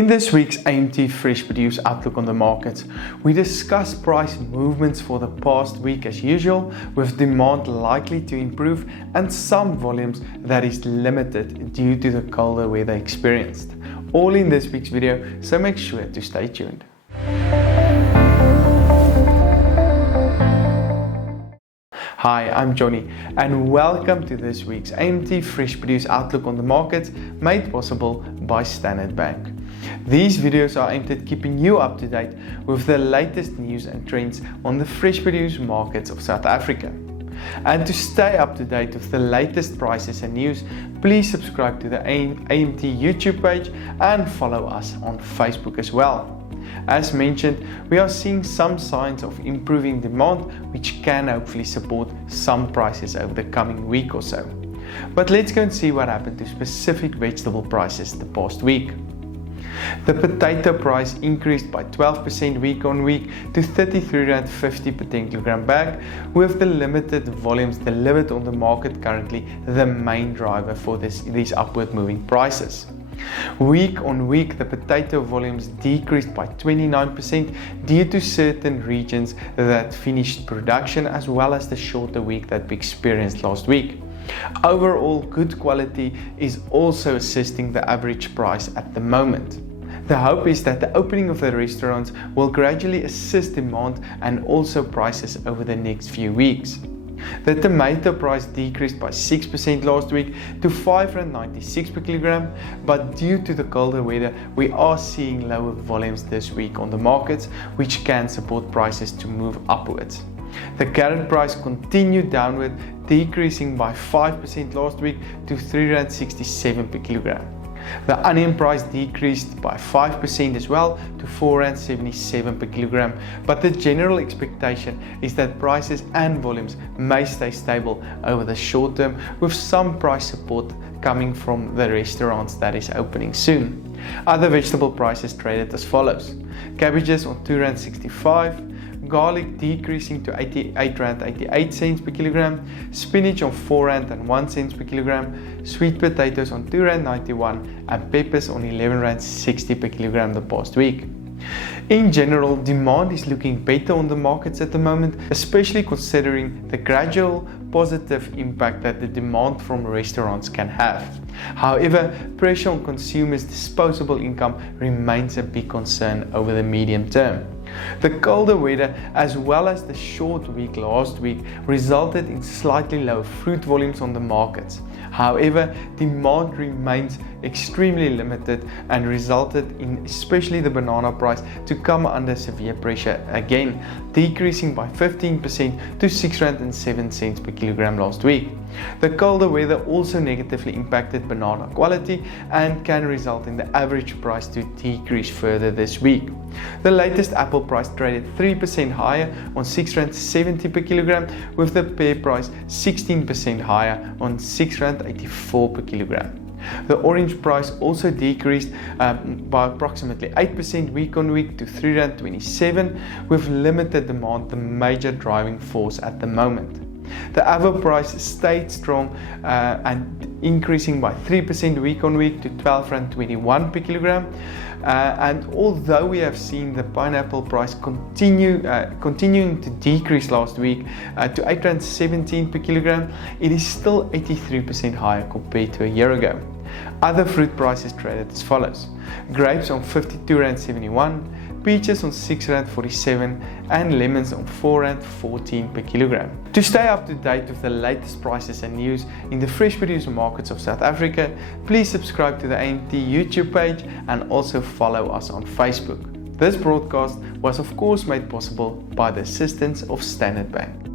In this week's AMT Fresh Produce Outlook on the markets, we discuss price movements for the past week as usual, with demand likely to improve and some volumes that is limited due to the colder weather experienced. All in this week's video, so make sure to stay tuned. Hi, I'm Johnny and welcome to this week's AMT Fresh Produce Outlook on the markets, made possible by Standard Bank. These videos are aimed at keeping you up to date with the latest news and trends on the fresh produce markets of South Africa. And to stay up to date with the latest prices and news, please subscribe to the AMT YouTube page and follow us on Facebook as well. As mentioned, we are seeing some signs of improving demand, which can hopefully support some prices over the coming week or so. But let's go and see what happened to specific vegetable prices the past week. The potato price increased by 12% week on week to R33.50 per 10 kilogram bag, with the limited volumes delivered on the market currently the main driver for these upward moving prices. Week on week, the potato volumes decreased by 29% due to certain regions that finished production, as well as the shorter week that we experienced last week. Overall, good quality is also assisting the average price at the moment. The hope is that the opening of the restaurants will gradually assist demand and also prices over the next few weeks. The tomato price decreased by 6% last week to R5.96 per kilogram, but due to the colder weather, we are seeing lower volumes this week on the markets, which can support prices to move upwards. The carrot price continued downward, decreasing by 5% last week to R3.67 per kilogram. The onion price decreased by 5% as well to R4.77 per kilogram, but the general expectation is that prices and volumes may stay stable over the short term, with some price support coming from the restaurants that is opening soon. Other vegetable prices traded as follows: cabbages on R2.65, garlic decreasing to R88.88 per kilogram, spinach on R4.01 per kilogram, sweet potatoes on R2.91 and peppers on R11.60 per kilogram the past week. In general, demand is looking better on the markets at the moment, especially considering the gradual positive impact that the demand from restaurants can have. However, pressure on consumers' disposable income remains a big concern over the medium term. The colder weather, as well as the short week last week, resulted in slightly lower fruit volumes on the markets. However, demand remains extremely limited and resulted in especially the banana price to come under severe pressure again, decreasing by 15% to R6.07 per kilogram last week. The colder weather also negatively impacted banana quality and can result in the average price to decrease further this week. The latest apple price traded 3% higher on R6.70 per kilogram, with the pear price 16% higher on R6.84 per kilogram. The orange price also decreased by approximately 8% week on week to R3.27, with limited demand the major driving force at the moment. The avocado price stayed strong and increasing by 3% week on week to R12.21 per kilogram. And although we have seen the pineapple price continuing to decrease last week to R8.17 per kilogram, it is still 83% higher compared to a year ago. Other fruit prices traded as follows: grapes on R52.71, peaches on R6.47 and lemons on R4.14 per kilogram. To stay up to date with the latest prices and news in the fresh produce markets of South Africa, please subscribe to the AMT YouTube page and also follow us on Facebook. This broadcast was of course made possible by the assistance of Standard Bank.